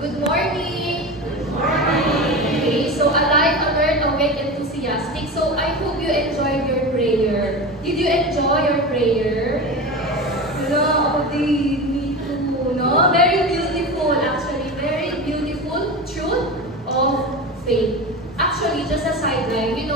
Good morning! Okay, so alive, alert, awake, enthusiastic. So I hope you enjoyed your prayer. Did you enjoy your prayer? Yes. No, me too. No? Very beautiful, actually. Very beautiful truth of faith. Actually, just a sideline, Ate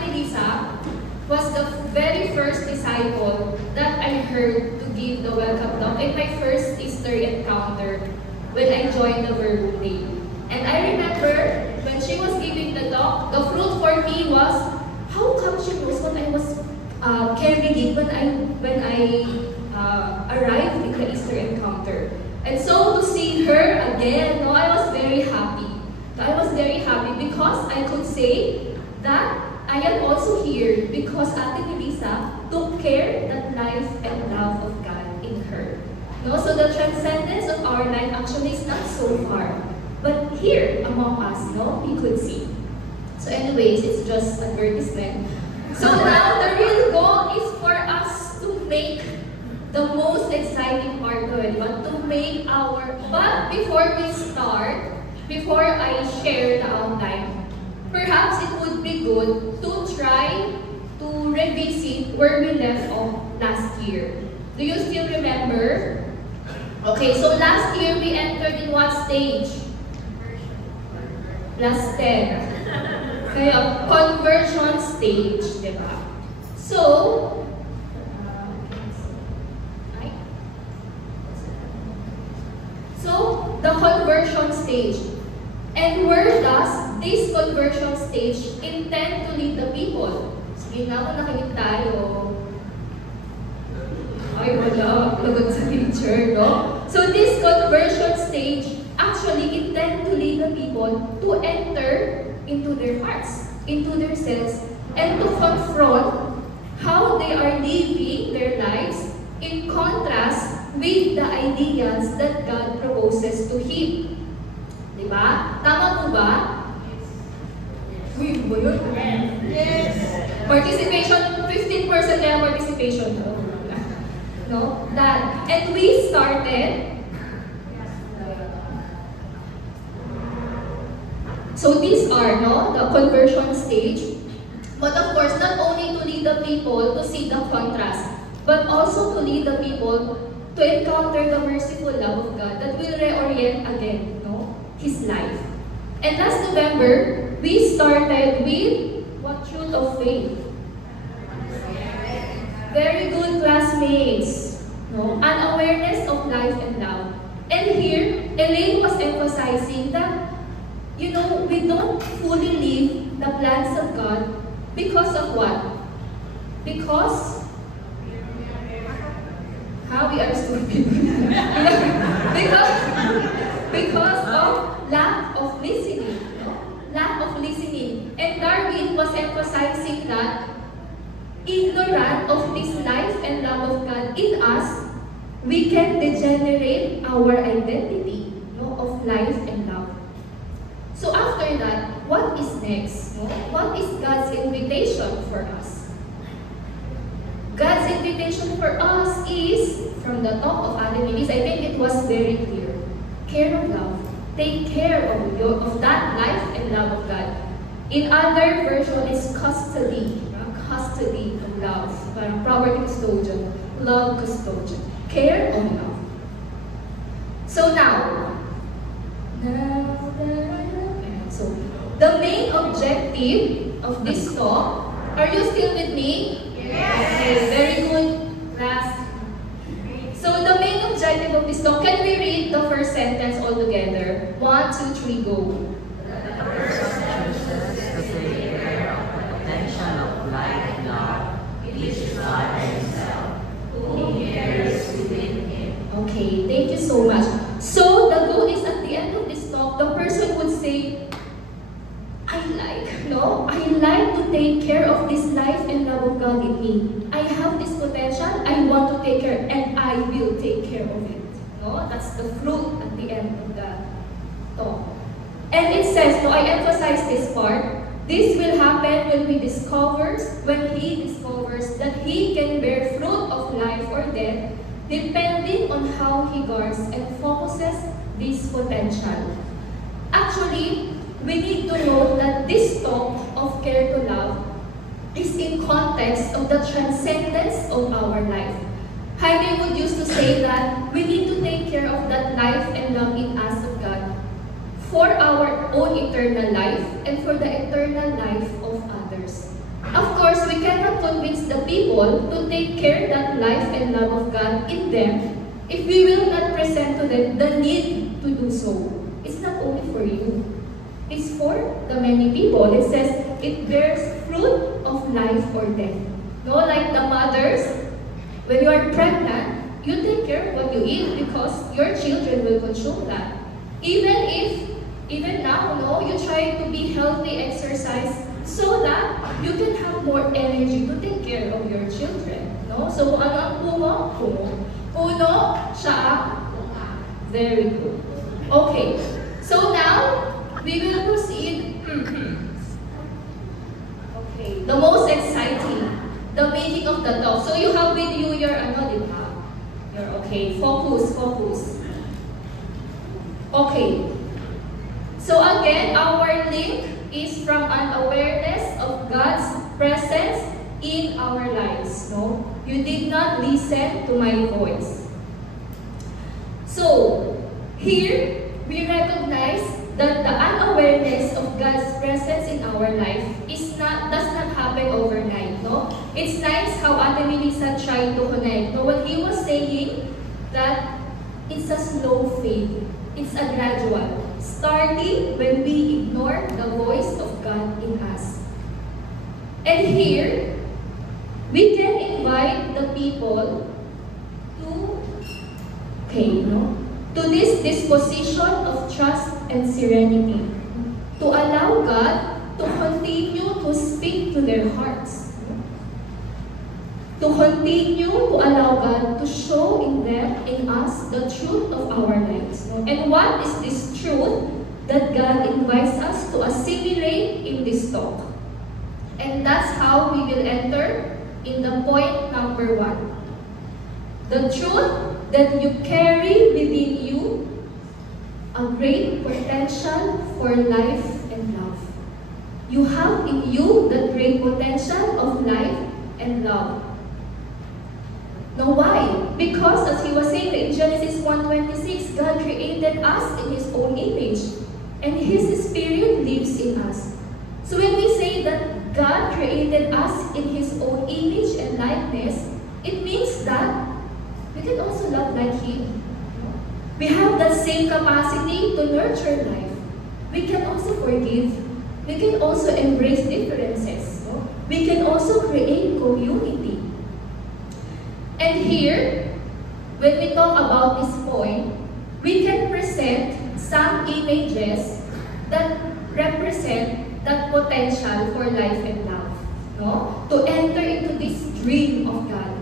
Melissa was the very first disciple that I heard to give the welcome talk in my first Easter encounter when I joined the Verbum Day. And I remember when she was giving the talk, the fruit for me was, how come she knows what I was carrying it when I arrived in the Easter encounter. And so to see her again, I was very happy. I was very happy because I could say that I am also here because Ate Melissa took care that life and love of God in her. So the transcendence of our life actually is not so far, but here among us, we could see. So anyways, it's just advertisement. So now the real goal is for us to make the most exciting part of it, but before we start, before I share the outline, perhaps it would be good to try to revisit where we left off last year. Do you still remember? Okay, so last year we entered in what stage? Last 10. Okay, a conversion stage, diba? So, the conversion stage. And where does this conversion stage intend to lead the people? Sige nga, kung nakinig tayo. Ay, wala. Lagot sa teacher, no? So this conversion stage actually intend to lead the people to enter into their hearts, into their selves, and to confront how they are living their lives in contrast with the ideas that God proposes to him. Diba? Tama po ba? Uy, ba yun? Yes! Participation, 15% kaya participation. No? That. And we started. So these are, the conversion stage. But of course, not only to lead the people to see the contrast, but also to lead the people to encounter the merciful love of God that will reorient again, his life. And last November, we started with what truth of faith? Very good, classmates. An awareness of life and love. And here, Elaine was emphasizing that, we don't fully live the plans of God because of what? Because we are stupid. because of lack of listening. Lack of listening. And Darwin was emphasizing that ignorant of this life and love of God in us, we can degenerate our identity of life and love. So after that, what is next? What is God's invitation for us? God's invitation for us is, from the talk of Ate Melissa, I think it was very clear. Care of love. Take care of that life and love of God. In other version, is custody. Custody of love. Parang property custodian. Love custodian. Care of love. So now, so the main objective of this talk, are you still with me? Yes. Okay, very good, class. So the main objective of this talk, can we read the first sentence all together? 1, 2, 3, go. The person chooses to take care of the potential of life now, which is God himself, whom he carries within him. Okay, thank you so much. So the goal is at the end of this talk, the person would say, I like to take care of this life and love of God in me. I have this potential, I want to take care, and I will take care of it. That's the fruit at the end of the talk. And it says, I emphasize this part, this will happen when he discovers that he can bear fruit of life or death, depending on how he guards and focuses these potential. Actually, we need to know that this talk of care to love is in context of the transcendence of our life. Jaime would used to say that we need to take care of that life and love in us of God for our own eternal life and for the eternal life of others. Of course, we cannot convince the people to take care that life and love of God in them if we will not present to them the need to do so. It's not only for you. It's for the many people. It says it bears fruit of life or death. No, like the mothers, when you are pregnant, you take care of what you eat because your children will consume that. Even now, no, you try to be healthy, exercise, so that you can have more energy to take care of your children. No? So kung ano ang puno? Puno, siya, very good. Okay, so now, we will proceed. Okay, the most exciting, the meaning of the talk. So you have with you your your okay, focus. Okay. So again, our link is from an awareness of God's presence in our lives. No, you did not listen to my voice. So here we recognize that the unawareness of God's presence in our life does not happen overnight. No, it's nice how Ate Melissa tried to connect. No, what he was saying that it's a slow fade. It's a gradual. Starting when we ignore the voice of God in us. And here, we can invite the people to this disposition of trust and serenity, to allow God to continue to speak to their hearts, to continue to allow God to show in us the truth of our lives. And what is this truth that God invites us to assimilate in this talk? And that's how we will enter in the point number 1. The truth that you carry within you a great potential for life and love. You have in you the great potential of life and love. Now why? Because as he was saying in Genesis 1:26, God created us in His own image, and His Spirit lives in us. So when we say that God created us in His own image and likeness, it means that we can also love like Him. We have that same capacity to nurture life. We can also forgive. We can also embrace differences. We can also create community. And here, when we talk about this point, we can present some images that represent that potential for life and love, no? To enter into this dream of God.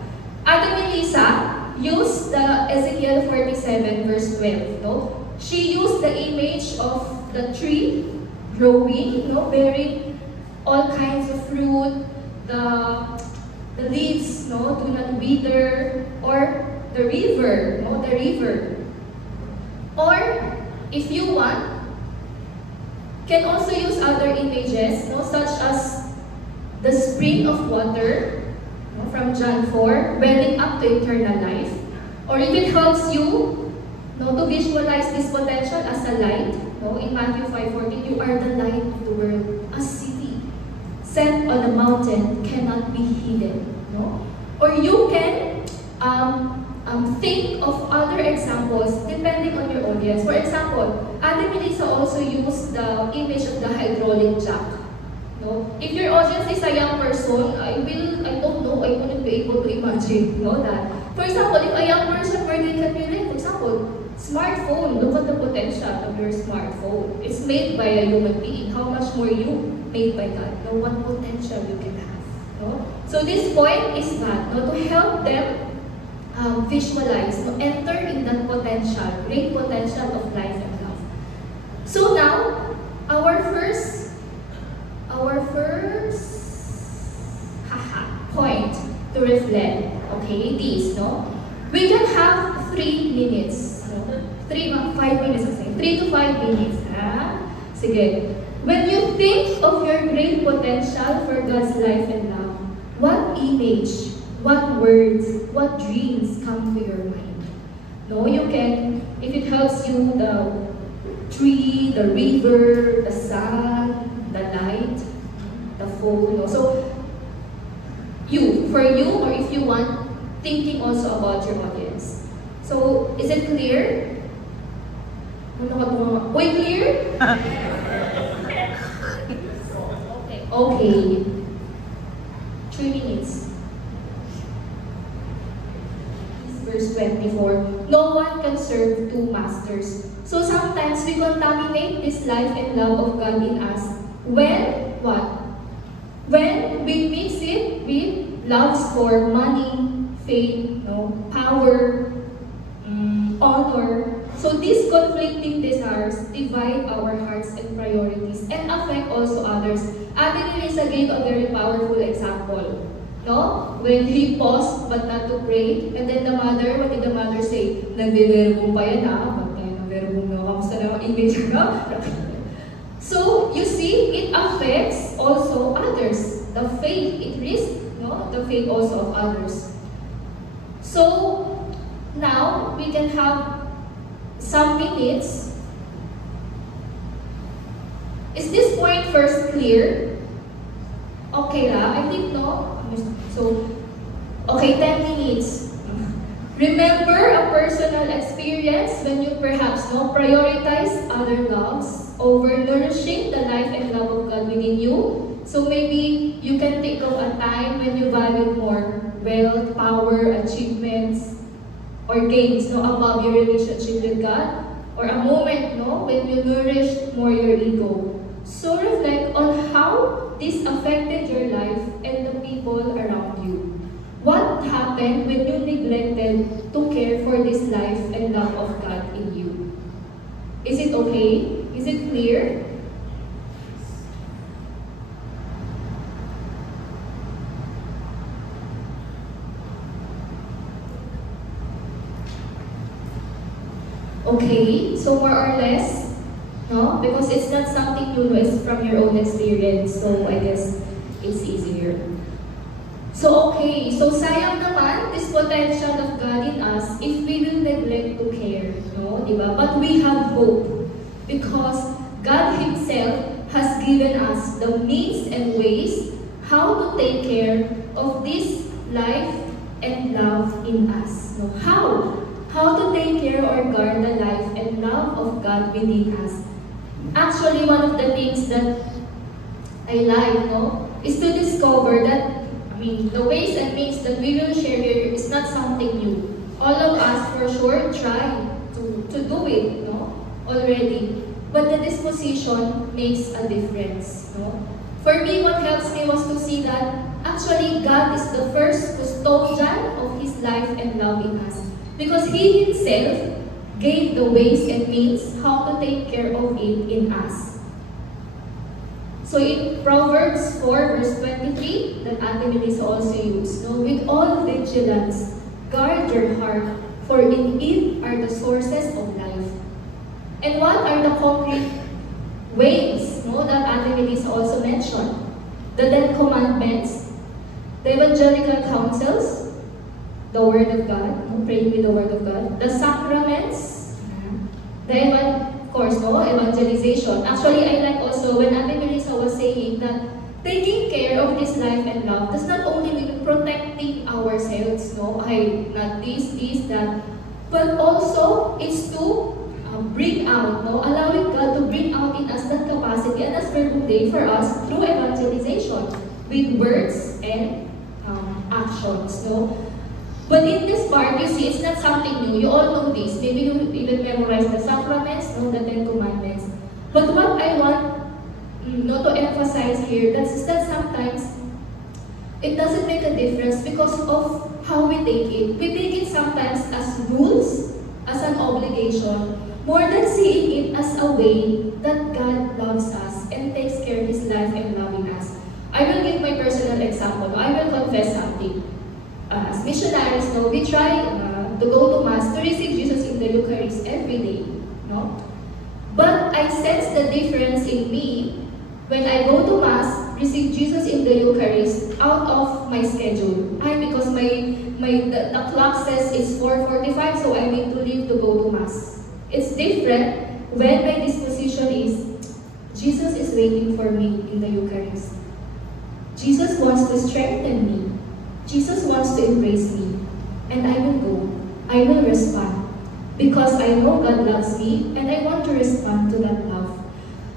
Ate Melissa used the Ezekiel 47 verse 12, no? She used the image of the tree growing, no, bearing all kinds of fruit, the leaves, no, do not wither, or the river, no, the river. Or, if you want, can also use other images, no, such as the spring of water, no, from John 4, welling up to eternal life. Or if it helps you, no, to visualize this potential as a light, no, in Matthew 5:14, you are the light of the world, a city set on a mountain cannot be hidden. No? Or you can think of other examples depending on your audience. For example, Ate Melissa also used the image of the hydraulic jack. No? If your audience is a young person, I wouldn't be able to imagine, no, that. For example, if a young person where they can relate, for example, smartphone, look at the potential of your smartphone. It's made by a human being. How much more you made by God? No, what potential you can have. No? So this point is that, no, to help them visualize, no, enter in that potential, great potential of life and love. So now, our first point to reflect, okay, this, no? We can have 3 minutes, no? 5 minutes kasi. 3 to 5 minutes, ha? Sige. When you think of your great potential for God's life and love, what image, what words, what dreams come to your mind? No, you can, if it helps you, the tree, the river, the sun, the light, the phone. No? So, for you, or if you want, thinking also about your audience. So, is it clear? Wait, clear? Okay. 3 minutes. Verse 24. No one can serve two masters. So sometimes we contaminate this life and love of God in us. When, what? When we mix it with loves for money, fame, power, honor. So these conflicting desires divide our hearts and priorities and affect also others. Ate Teresa gave a very powerful example. No? When he paused but not to pray, and then the mother, what did the mother say? Nagbe-verbong pa yan ha? Mag-verbong na, kamusta na ang English na? So, you see, it affects also others. The faith, it risks, the faith also of others. So, now, we can have some minutes. Is this point first clear? Okay la? I think no. So, okay, 10 minutes. Remember a personal experience when you perhaps prioritize other loves over nourishing the life and love of God within you. So maybe you can think of a time when you valued more wealth, power, achievements, or gains above your relationship with God, or a moment when you nourished more your ego. So reflect on how this affected your life and the people around you. What happened when you neglected to care for this life and love of God in you? Is it okay? Is it clear? Okay, so more or less, no? Because it's not something new, it's from your own experience, so I guess it's easier. So okay, so sayang naman this potential of God in us if we will neglect to care, no? Diba? But we have hope because God Himself has given us the means and ways how to take care of this life and love in us. No? How to take care or guard the life and love of God within us. Actually, one of the things that I like, is to discover that, the ways and means that we will share here is not something new. All of us, for sure, try to do it, already. But the disposition makes a difference, For me, what helps me was to see that actually God is the first custodian of His life and love in us. Because He Himself gave the ways and means how to take care of it in us. So in Proverbs 4 verse 23, that Ate Melissa also used, with all vigilance, guard your heart, for in it are the sources of life. And what are the concrete ways, that Ate Melissa also mentioned? The 10 commandments, the evangelical counsels, the Word of God, praying with the Word of God, the sacraments, of course, evangelization. Actually, I like also when Ate Melissa was saying that taking care of this life and love does not only mean protecting ourselves, not this, that, but also it's to bring out, allowing God to bring out in us that capacity and as Verbum Dei for us through evangelization with words and actions, But in this part, you see, it's not something new. You all know this. Maybe you even memorize the sacraments, the 10 commandments. But what I want to emphasize here, that's that sometimes it doesn't make a difference because of how we take it. We take it sometimes as rules, as an obligation, more than seeing it as a way that God loves us and takes care of His life and loving us. I will give my personal example. I will confess something. As missionaries, we try to go to Mass to receive Jesus in the Eucharist every day, no? But I sense the difference in me when I go to Mass, receive Jesus in the Eucharist out of my schedule. Because the clock says it's 4:45, so I need to leave to go to Mass. It's different when my disposition is, Jesus is waiting for me in the Eucharist. Jesus wants to strengthen me. Jesus wants to embrace me. And I will go. I will respond. Because I know God loves me and I want to respond to that love.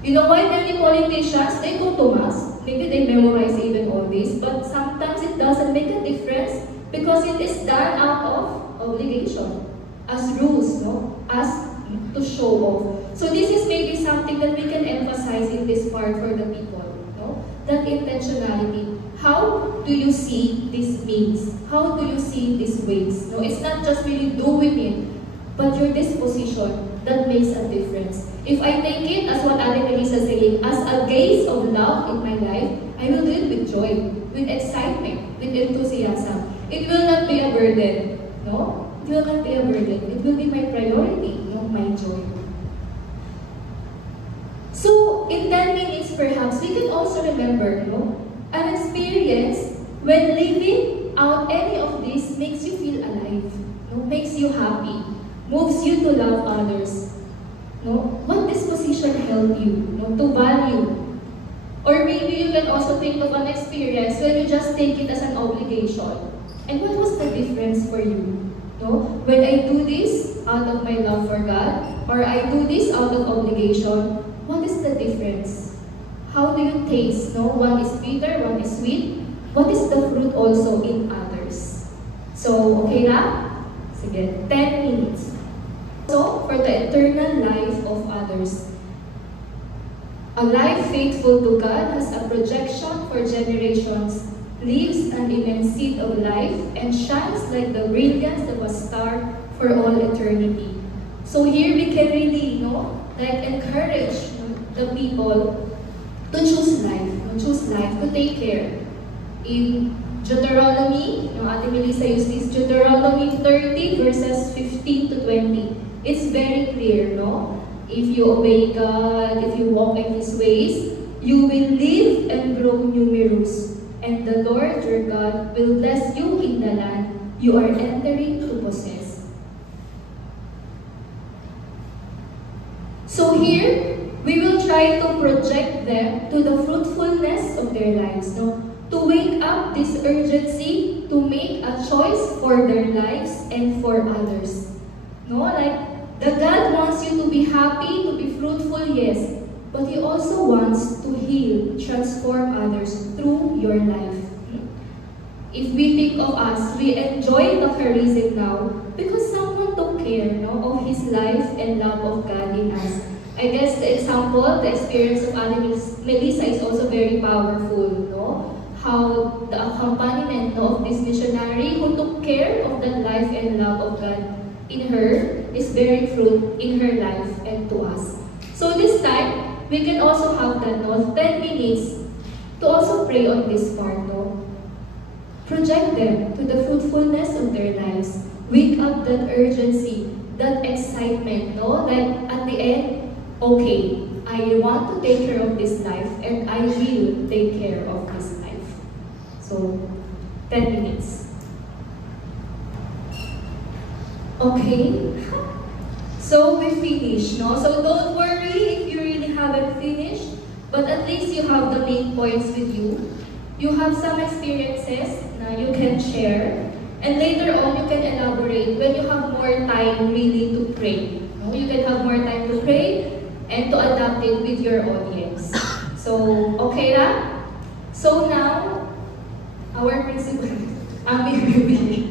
You know why many politicians, they go to Mass. Maybe they memorize even all this, but sometimes it doesn't make a difference because it is done out of obligation, as rules, no? As to show off. So this is maybe something that we can emphasize in this part for the people, no? That intentionality. How do you see these means? How do you see these ways? No, it's not just really doing it, but your disposition that makes a difference. If I take it as what Ate Melissa is saying, as a gaze of love in my life, I will do it with joy, with excitement, with enthusiasm. It will not be a burden, no? It will not be a burden. It will be my priority, no? My joy. So, in 10 minutes perhaps, we can also remember, no? An experience when living out any of this makes you feel alive, no? Makes you happy, moves you to love others. No? What disposition helped you, no, to value? Or maybe you can also think of an experience when you just take it as an obligation. And what was the difference for you? No? When I do this out of my love for God, or I do this out of obligation, what is the difference? How do you taste? No? One is bitter, one is sweet. What is the fruit also in others? So, okay na? Sige, 10 minutes. So, for the eternal life of others. A life faithful to God has a projection for generations, leaves an immense seed of life, and shines like the brilliance of a star for all eternity. So here we can really, encourage the people to choose life, to take care. In Deuteronomy, Ate Melissa used this, Deuteronomy 30 verses 15 to 20. It's very clear, no? If you obey God, if you walk in His ways, you will live and grow numerous. And the Lord your God will bless you in the land you are entering to possess. So here, we will try to project them to the fruitfulness of their lives, no? To wake up this urgency to make a choice for their lives and for others. No, the God wants you to be happy, to be fruitful, yes, but He also wants to heal, transform others through your life. If we think of us, we enjoy the charism now because someone took care, of His life and love of God in us. I guess the example, the experience of Ate Melissa is also very powerful, no? How the accompaniment of this missionary who took care of that life and love of God in her is bearing fruit in her life and to us. So this time, we can also have that 10 minutes to also pray on this part. No? Project them to the fruitfulness of their lives. Wake up that urgency, that excitement, that at the end, okay, I want to take care of this life and I will take care of this life. So, 10 minutes. Okay? So, we finished, no? So, don't worry if you really haven't finished, but at least you have the main points with you. You have some experiences na you can share, and later on, you can elaborate when you have more time really to pray. No? You can have more time to pray and to adapt it with your audience. So, okay na? So now, our principal, Ami Bibi.